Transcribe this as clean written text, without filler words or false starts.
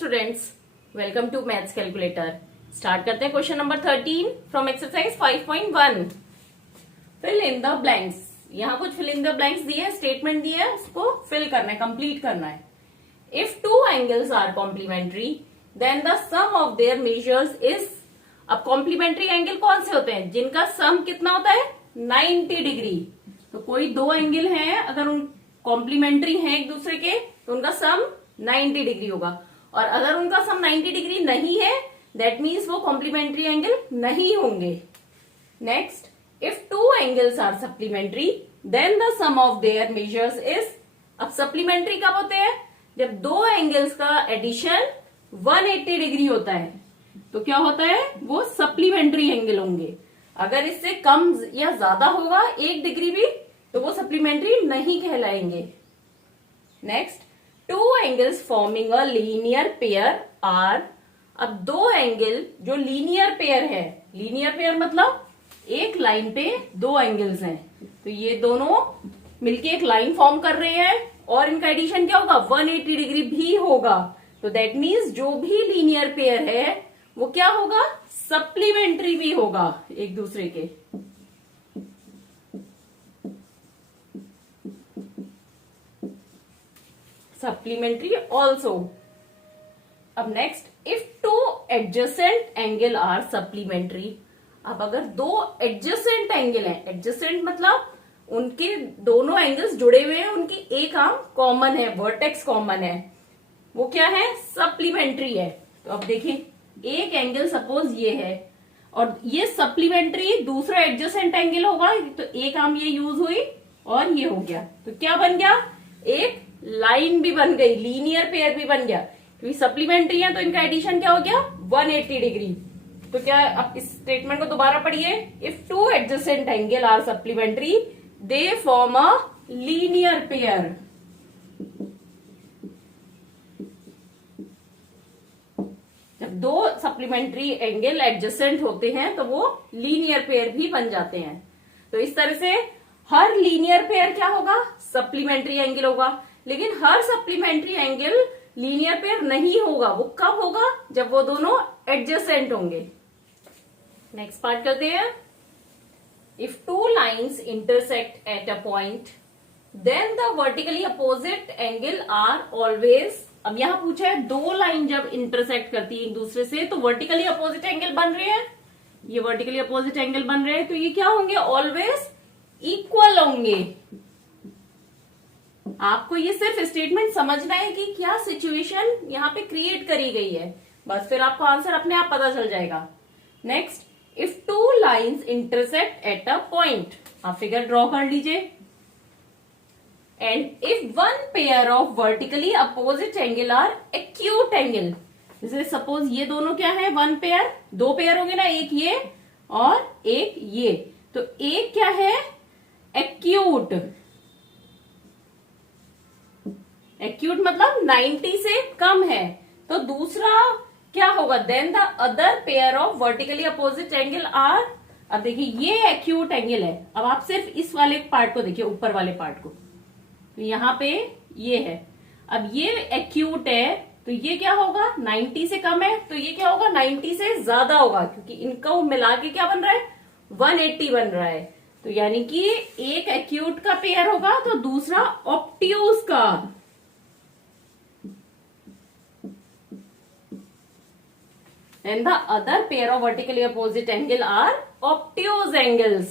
Students, welcome to maths calculator. Start करते हैं question number 13 from exercise 5.1। Fill in the blanks. यहाँ कुछ fill in the blanks दिए है, स्टेटमेंट दिए है, उसको फिल करना है, कंप्लीट करना है। If two angles are complementary then the sum of their measures is. अब कॉम्प्लीमेंट्री एंगल कौन से होते हैं? जिनका सम कितना होता है? 90 डिग्री। तो कोई दो एंगल हैं, अगर उन कॉम्प्लीमेंट्री हैं एक दूसरे के, तो उनका सम 90 डिग्री होगा। और अगर उनका सम 90 डिग्री नहीं है, दैट मीन्स वो कॉम्प्लीमेंट्री एंगल नहीं होंगे। Next, if two angles are supplementary then the sum of their measures is. अब सप्लीमेंट्री कब होते हैं? जब दो एंगल्स का एडिशन 180 डिग्री होता है, तो क्या होता है? वो सप्लीमेंट्री एंगल होंगे। अगर इससे कम या ज्यादा होगा 1 डिग्री भी, तो वो सप्लीमेंट्री नहीं कहलाएंगे। Next, two angles forming a linear pair are. अब दो एंगल जो लीनियर पेयर है, लीनियर पेयर मतलब एक लाइन पे दो एंगल्स हैं, तो ये दोनों मिलके एक लाइन फॉर्म कर रहे हैं और इनका एडिशन क्या होगा? 180 डिग्री भी होगा। तो दैट मीन्स जो भी लीनियर पेयर है वो क्या होगा? सप्लीमेंट्री भी होगा एक दूसरे के। Supplementary also. अब next, if two adjacent angle are supplementary. अब अगर दो एडजेसेंट एंगल हैं, एडजेसेंट मतलब उनके दोनों एंगल्स जुड़े हुए हैं, उनकी एक आर्म कॉमन है, वर्टेक्स कॉमन है, वो क्या है? सप्लीमेंट्री है। तो अब देखिए, एक एंगल सपोज ये है और ये सप्लीमेंट्री दूसरा एडजेसेंट एंगल होगा, तो एक आर्म ये यूज हुई और ये हो गया, तो क्या बन गया? एक लाइन भी बन गई, लीनियर पेयर भी बन गया। क्योंकि सप्लीमेंट्री है तो इनका एडिशन क्या हो गया? 180 डिग्री। तो क्या, अब इस स्टेटमेंट को दोबारा पढ़िए। If two adjacent angle are supplementary they form a linear pair. जब दो सप्लीमेंट्री एंगल एडजेसेंट होते हैं तो वो लीनियर पेयर भी बन जाते हैं। तो इस तरह से हर लीनियर पेयर क्या होगा? सप्लीमेंट्री एंगल होगा। लेकिन हर सप्लीमेंट्री एंगल लीनियर पेयर नहीं होगा। वो कब होगा? जब वो दोनों एडजेसेंट होंगे। नेक्स्ट पार्ट करते हैं। If two lines intersect at a point then the vertically opposite angle are always. अब यहां पूछा है दो लाइन जब इंटरसेक्ट करती है एक दूसरे से तो वर्टिकली अपोजिट एंगल बन रहे हैं, ये वर्टिकली अपोजिट एंगल बन रहे हैं, तो ये क्या होंगे? ऑलवेज इक्वल होंगे। आपको ये सिर्फ स्टेटमेंट समझना है कि क्या सिचुएशन यहाँ पे क्रिएट करी गई है, बस फिर आपको आंसर अपने आप पता चल जाएगा। Next, if two lines intersect at a point. आप फिगर ड्रॉ कर लीजिए। And if one pair of vertically opposite angle are acute angle. जैसे सपोज ये दोनों क्या है? वन पेयर, दो पेयर होंगे ना, एक ये और एक ये, तो एक क्या है? एक्यूट। एक्यूट मतलब 90 से कम है, तो दूसरा क्या होगा? Then the other pair of vertically opposite angle are. अब देखिए, ये एक्यूट एंगल है। अब आप सिर्फ इस वाले पार्ट को देखिए, ऊपर वाले पार्ट को, तो यहाँ पे ये है। अब ये एक्यूट है, तो ये क्या होगा? 90 से कम है, तो ये क्या होगा? 90 से ज्यादा होगा, क्योंकि इनको मिला के क्या बन रहा है? 180 बन रहा है। तो यानी कि एक एक्यूट का पेयर होगा तो दूसरा ऑब्ट्यूज का। And the other pair of vertically opposite angle are obtuse angles.